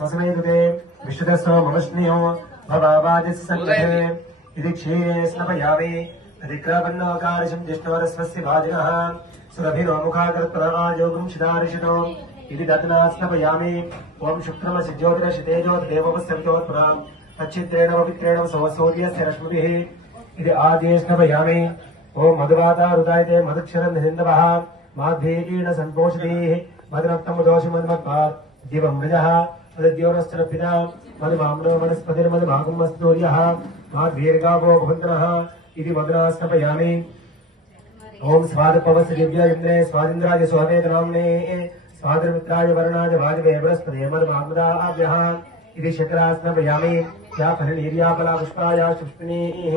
स्वसमेतुते विश्वदस्सो ममस्नियो भवावादिस् संगते इति क्षीरे स्नपयामि अधिक्रापन्नोकारशं जिष्णोरस्वस्य भाजिनः सुरभिरो मुखाकृत्प्रभाजोगुं शिदारिषितो इति दत्ना स्नपयामि ओम शुक्रमसि ज्योतिरशितेजोदेवोपस्तवितोत्पुराम् तच्चित्रेण पवित्रेण सोऽसूर्यस्य रश्मिभिः इति आद्ये स्नपयामि ओम मधुवातारुदायते मधुक्षरं निहिन्दवः माध्वीकीर्ण सम्पोषितीः मधुरक्तमुदोषमधुमत्पात् दिवं मृजः मधुद्योनश्च पिता मधुमाम्नो वनस्पतिर्मधुमागुमस्तूर्यः माध्वीर्गावो भुवन्तनः इति मधुना स्नपयामि ओम स्वादपवस्य दिव्य इन्द्रे स्वादिन्द्राय सुहवेदनाम्ने स्वादमित्राय वरुणाय वाजवे बृहस्पते मधुमाग्मदाभ्यः इति शक्रास्नपयामि या फलनीर्याफला पुष्पाया पुष्पिनीः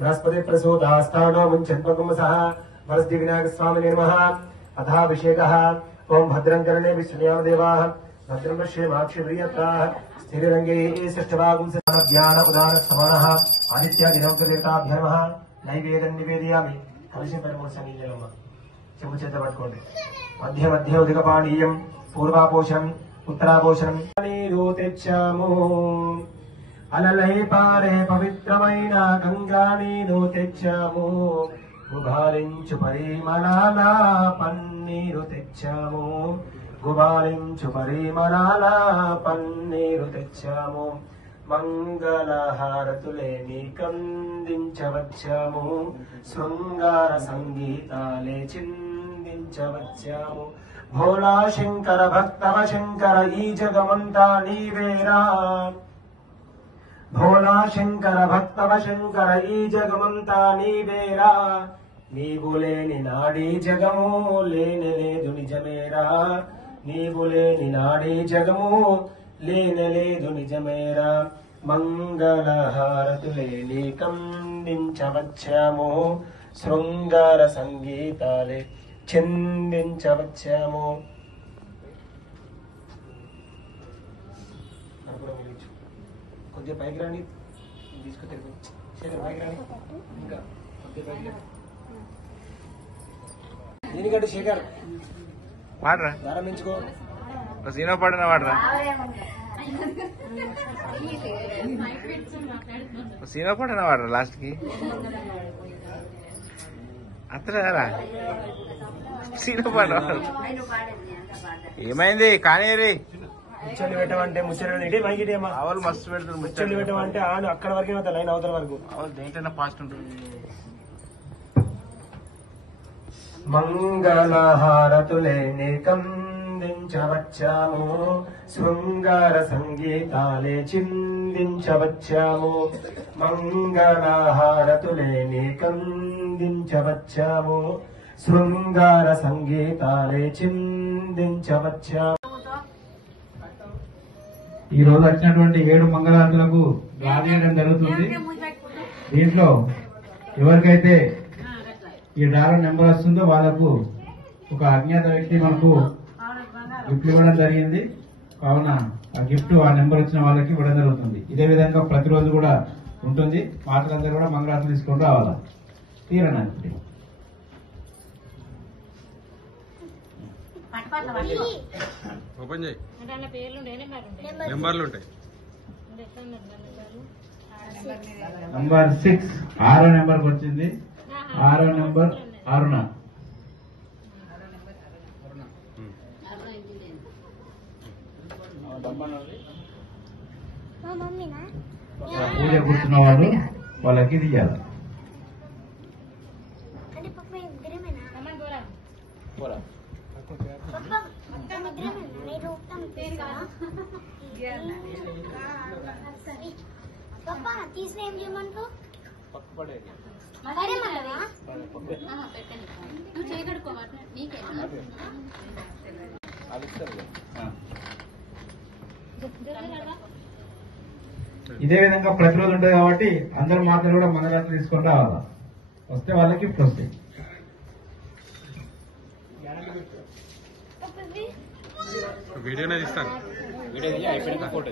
बृहस्पति प्रसूतास्तानो मुञ्चन्पकुंसः वरस्दिविनायकस्वामिने नमः अथाभिषेकः ओम भद्रं कर्णे विष्णुयाम देवाः भद्रं पश्येमाक्षिप्रियत्राः स्थिररङ्गैः सृष्टवागुंसज्ञान उदार समानः आदित्यादिनौकदेवताभ्यो नमः नैवेदं निवेदयामि कलशं परमोत्सनीयम् చెంబు చేత పట్టుకోండి మధ్య మధ్య ఉదికపాణీయం పూర్వాపోషణం ఉత్తరాపోషణం నీరు తెచ్చాము అలలై పారే పవిత్రమైన గంగా నీరు తెచ్చాము గుబాలించు పరిమళాల పన్నీరు తెచ్చాము గుబాలించు పరిమళాల పన్నీరు తెచ్చాము మంగళహారతులే నీకందించవచ్చాము శృంగార సంగీతాలే చిందించవచ్చాము భోళా శంకర భక్తవ శంకర ఈ జగమంతా నీవేరా భోళా శంకర భక్తవ శంకర ఈ జగమంతా నీవేరా నీవు లేని నాడీ జగము లేని లేదు నిజమేరా నీవు లేని నాడీ జగము లేనలేదు నిజమేరా మంగళహారతులే నీకందించవచ్చాము శృంగార సంగీతాలే చిందించవచ్చాము కొద్దిగా పైకి రాని తీసుకొచ్చి శేఖర్ పైకి రాని ఇంకా కొద్దిగా పైకి దీనికంటే శేఖర్ వాడరా ప్రారంభించుకో సీనా పాడిన వాడరా సీనా పాడిన వాడరా లాస్ట్ కి అత్తరా సీనా పాడిన ఏమైంది కానీ ముచ్చళ్ళు పెట్టమంటే ముచ్చళ్ళు ఇటే మైకి అవలు మస్తు పెడుతుంది ముచ్చళ్ళు పెట్టమంటే ఆను అక్కడ వరకే లైన్ అవతల వరకు అవలు దేంట్లైనా ఫాస్ట్ ఉంటుంది మంగళహారతులే నీకందించవచ్చాము శృంగార సంగీతాలే చిందించవచ్చాము మంగళహారతులే నీకందించవచ్చాము శృంగార సంగీతాలే చిందించవచ్చాము. ఈ రోజు వచ్చినటువంటి 7 మంగళారతులకు డ్రా చేయడం జరుగుతుంది. దీంట్లో ఎవరికైతే ఈ డ్రాలో నెంబర్ వస్తుందో వాళ్లకు ఒక అజ్ఞాత వ్యక్తి మనకు గిఫ్ట్ ఇవ్వడం జరిగింది. కావున ఆ గిఫ్ట్ ఆ నెంబర్ వచ్చిన వాళ్ళకి ఇవ్వడం జరుగుతుంది. ఇదే విధంగా ప్రతిరోజు కూడా ఉంటుంది. మాటలందరూ కూడా మంగళారతులు తీసుకొని రావాలా తీరనా ఓపెన్ చేయి నెంబర్లు ఉంటాయి. నంబర్ 6 6వ నెంబర్కి వచ్చింది. 6వ నెంబర్ అరుణ. పూజ కూర్చున్న వాళ్ళు వాళ్ళకి తీయాలి. తీసిన ఏం చేయమంటారు ఇదే విధంగా ప్రతిరోజు ఉంటుంది కాబట్టి అందరు మాత్రం కూడా మంగళారతులు తీసుకొని రావాలా. వస్తే వాళ్ళకి గిఫ్ట్ వస్తాయి. వీడియోనే తీస్తాను. వీడియో అయిపోయిన ఫోటో